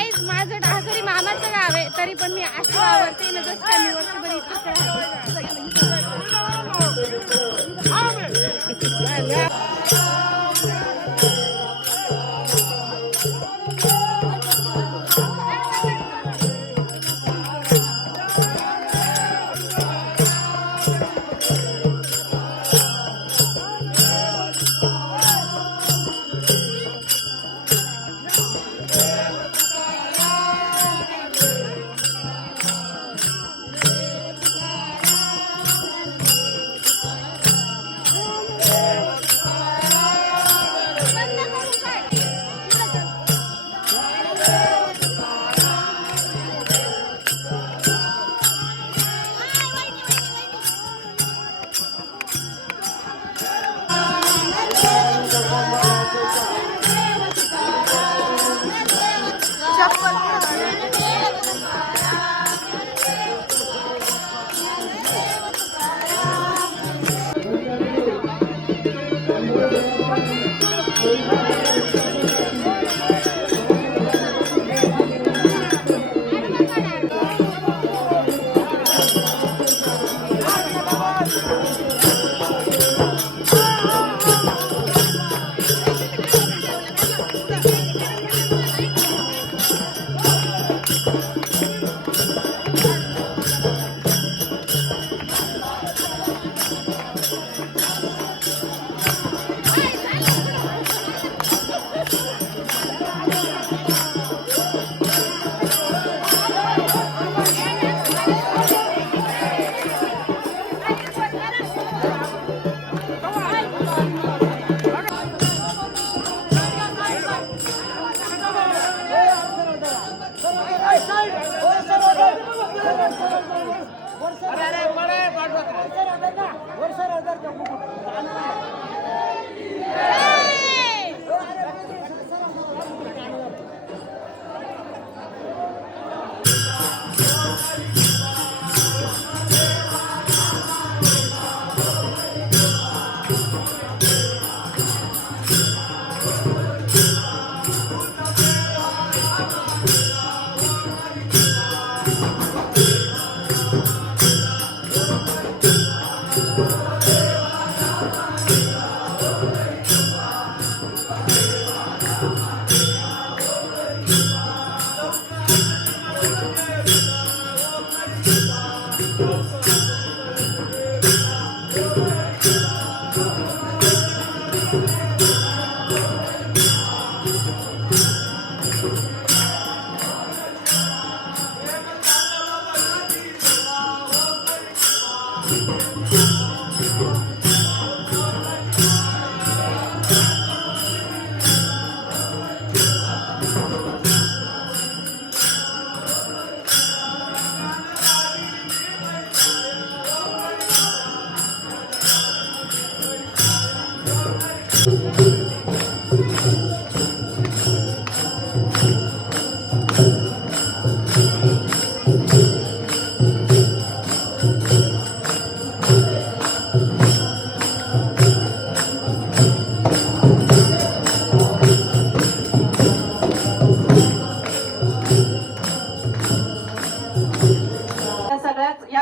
Guys माझं डाहकरी मामाचं गाव आहे, तरी पण मी अशी आवडते ना जसं मी वर्षभर इथंच राहते.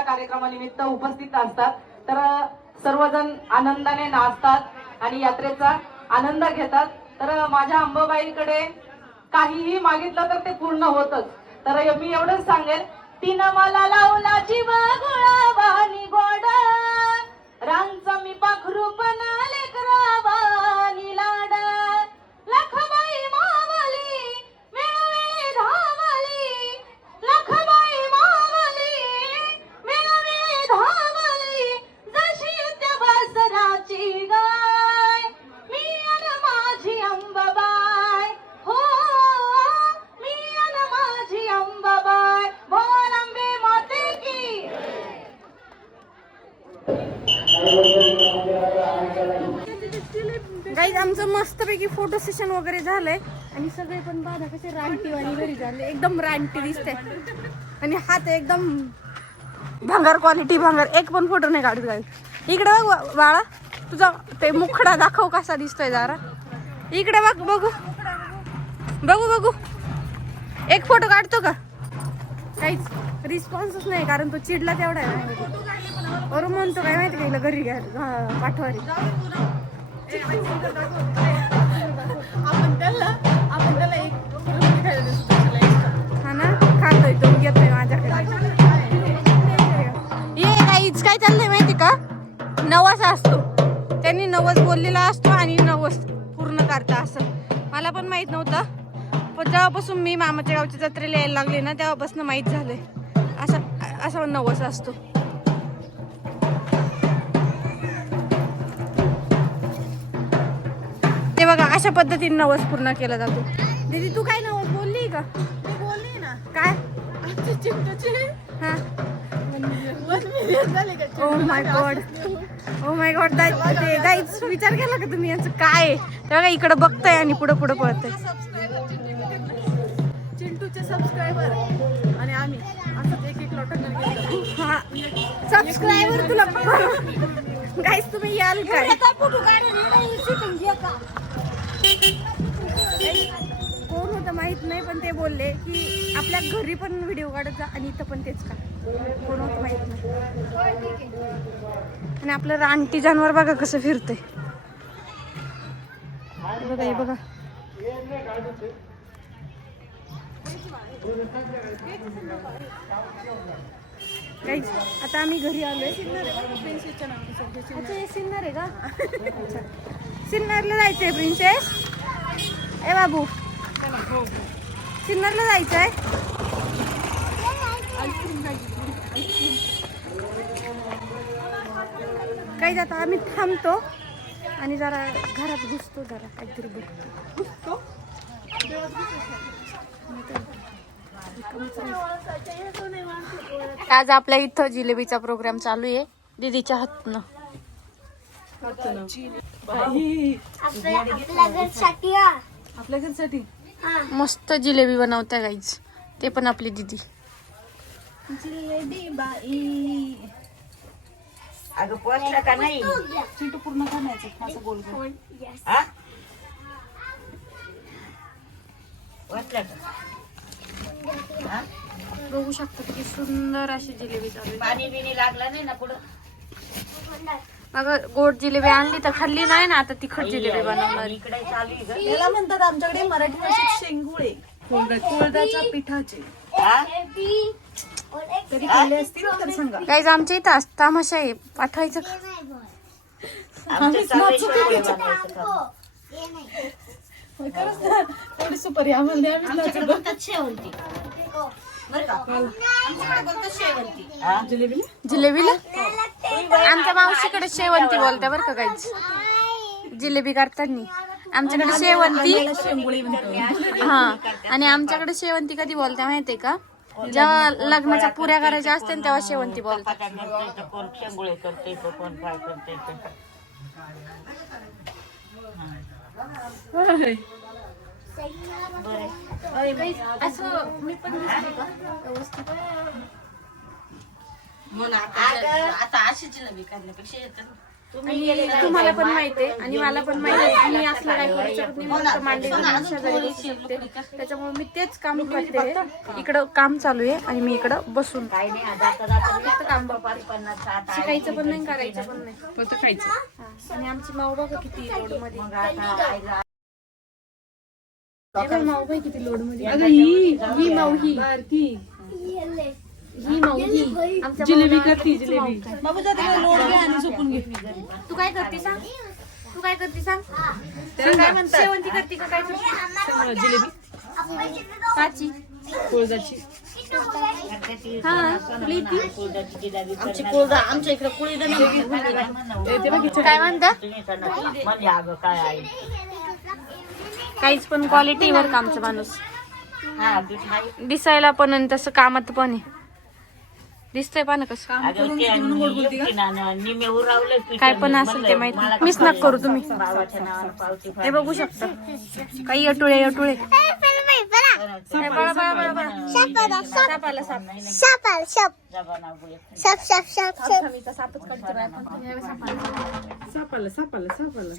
कार्यक्रमानिमित्त उपस्थित असतात, तर सर्वजण आनंदाने नाचतात आणि यात्रेचा आनंद घेतात. तर माझ्या अंबाबाईकडे काहीही मागितलं तर ते पूर्ण होतच. तर मी एवढंच सांगेल, तिनं मला लावला जीव गुळावानी गोड, रांचा मी पाखरू पण लेकरावानी लाड, लखबाई मावली वेळोवेळी धावली, लखबाई मावली वेळोवेळी धावली, जशी त्या वासराची गाय मी अन माझी अंबाबाई, हो मी अन माझी अंबाबाई, बोल अंबे माते की. गाईज आमचं मस्तपैकी फोटो सेशन वगैरे झालंय आणि सगळे पण बाधा कसे रानटीवाणी घरी झाले, एकदम रानटी दिसते आणि हात एकदम भंगार क्वालिटी भंगार, एक पण फोटो नाही काढत. गाईज इकडे बघ बाळा, तुझा ते मुखडा दाखव कसा दिसतोय जरा, इकडे बघ बघू बघू बघू एक फोटो काढतो का? काहीच रिस्पॉन्सच नाही, कारण तो चिडला तेवढा आहे. बरोबर म्हणतो काय माहिती का, घरी घ्या पाठवारी. हा ना, खातोय तो, घेतोय माझ्याकडे. ये काहीच काय चाललंय माहिती का, नवस असतो, त्यांनी नवस बोललेला असतो आणि नवस पूर्ण करता असं. मला पण माहित नव्हतं, पण जेव्हापासून मी मामाच्या गावच्या जत्रेला यायला लागले ना, तेव्हापासून माहित झालंय असा नवस असतो. ते बघा, अशा पद्धतीने नवस पूर्ण केला जातो. दीदी तू काय नवस बोलली का? मी बोलली ना, काय? आमचे चिंटूचे हा, 1 मिलियन झाले का? Oh my God, oh my God. ते गाईच विचार केला का तुम्ही यांचं काय आहे? ते बघा इकडे बघताय आणि पुढे पुढे पळतंय. चिंटूचे सबस्क्रायबर आणि आम्ही असंच एक लॉटन गेलो. हा, सबस्क्रायबर तुला गाईस तुम्ही याल काय? कोण होतं माहित नाही, पण ते बोलले की आपल्या घरी पण व्हिडिओ काढायचा आणि इथं पण तेच का. कोण होतं माहित नाही. आणि आपलं रानटी जानवर बघा कसं फिरतंय. बघा हे बघा. गाईस आता आम्ही घरी आलोय. अच्छा हे सिन्नर आहे का? अच्छा, सिन्नरला जायचंय प्रिन्सेस. ए बाबू, सिन्नरला जायचंय. काही जाता आम्ही थांबतो आणि जरा घरात घुसतो, जरा काहीतरी बघतो. आज आपल्या इथं जिलेबीचा प्रोग्राम चालू आहे दीदीच्या हातनं. आपल्या घरसाठी मस्त जिलेबी बनवत्या गाईज, ते पण आपली दीदी. जिलेबी बाई. अगं पोचला का नाही? चिंटू पूर्ण खाण्याचं असं गोल गोल. हा? पोचला का? हा? बघू शकता किती सुंदर अशी जिलेबी चालू आहे. पाणी बिनी लागला नाही ना पुढं? अगं गोड जिलेबी आणली तर खाल्ली नाही ना, आता तिखट जिलेबी बनवणार. इकडे चालू आहे ग. याला म्हणतात आमच्याकडे मराठी भाषेत शेंगुळे. कोळदाच्या पिठाचे. हा? तरी खाल्ले असतील तर सांगा. गाईज आमच्या इथं आज तमाशा आहे, पाठवायचं का? आमच्या चालू आहे शेवळे बनवायचं काम. होय, खरंच ना. थोडी सुपारी आम्हाला द्या, आम्ही आमच्याकडे बोलतात शेवंती. बरं का? आमच्याकडे बोलतात शेवंती. हा? जिलेबी जिलेबीला आमच्या मावशीकडे शेवंती बोलते बरं का गाईज. जिलेबी करताना आमच्याकडे शेवंती. शेंगुळे म्हणतो. हा, आणि आमच्याकडे शेवंती कधी बोलते माहितीये का, जेव्हा लग्नाच्या पुऱ्या करायच्या असते ना, तेव्हा शेवंती बोलतात. काय करतोय तर कोण शेंगुळे करते तर कोण काय करते तर. असं मी पण दिसते का व्यवस्थित? आता अशी जिलेबी करण्यापेक्षा आणि तुम्हाला पण माहितीये आणि मला पण माहिती आहे, मी असलं काय करू शकत नाही. मी फक्त मांडी घालून शेजारी बसू शकते. त्याच्यामुळे मी तेच काम करते. इकडं काम चालू आहे आणि मी इकडं बसून काही नाही जाता जाता फक्त काम बघते. 50-60 शिकायचं पण नाही, करायचं पण नाही. फक्त खायचं. हा. आणि आमची माऊ बघा किती लोड मध्ये. मग आता आईला हे बघ माऊ बाई किती लोड मध्ये. अगं ही माऊ ही बारकी माऊ ही आमच्या जिलेबी माऊला करती, किती जिलेबी. माऊ काय. बाबू जा तिकडे लोट घे आणि झोपून घे. तू काय करते सांग? तू काय करते सांग? काय म्हणतात? शेवंती करते का काय करते? जिलेबी काची. कोळदाची. हा तुला येती? आमची कोळदा आमच्या इकडे कुळी काय म्हणता? म्हणजे अगं काय आहे काहीच पण क्वालिटीवर कामचं माणूस. हा दूध आहे. दिसायला पण आणि तसं कामात पण आहे. दिसतंय पा ना कसं. अगं ते निमे उरावलं पीठ काय पण असेल ते माहित नाही. मिस नका करू तुम्ही. भावाच्या नावानं पावती हे बघू शकता काही अटुळे अटुळे. हे बळा, बळा, बळा, बळा. साप आला, साप. जबाना बुया. सापचा सापच काढतो बाय आपण. ह्यावेळेस साप आला. सापाला सापाला सापाला.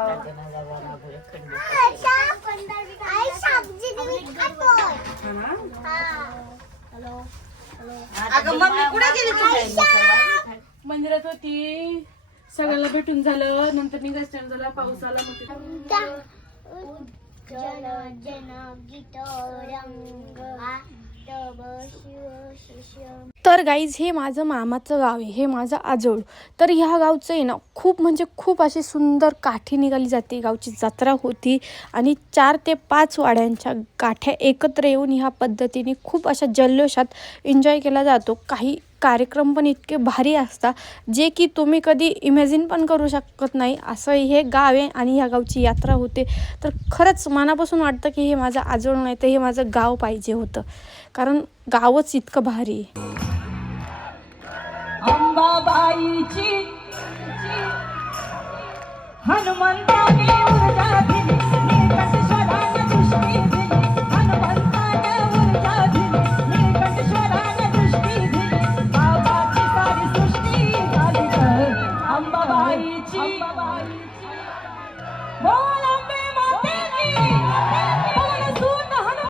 जबाना बुया खंडीत. अगं मम्मी कुठे गेली तुझ्या मंदिरात होती, सगळ्याला भेटून झालं, नंतर निघायचं टाइम झाला, पाऊस आला, मग तर गाईज हे माझं मामाचं गाव आहे, हे माझं आजोळ. तर ह्या गावचं आहे ना खूप म्हणजे खूप अशी सुंदर काठी निघाली जाते. गावची जत्रा होती आणि 4 ते 5 वाड्यांच्या काठ्या एकत्र येऊन ह्या पद्धतीने खूप अशा जल्लोषात एन्जॉय केला जातो. काही कार्यक्रम पण इतके भारी असतात जे की तुम्ही कधी इमॅजिन पण करू शकत नाही. असं हे गाव आहे आणि ह्या गावची यात्रा होते. तर खरंच मनापासून वाटतं की हे माझं आजोळ नाही तर हे माझं गाव पाहिजे होतं, कारण गावच इतकं भारी आहे. अंबाबाईची हनुमंता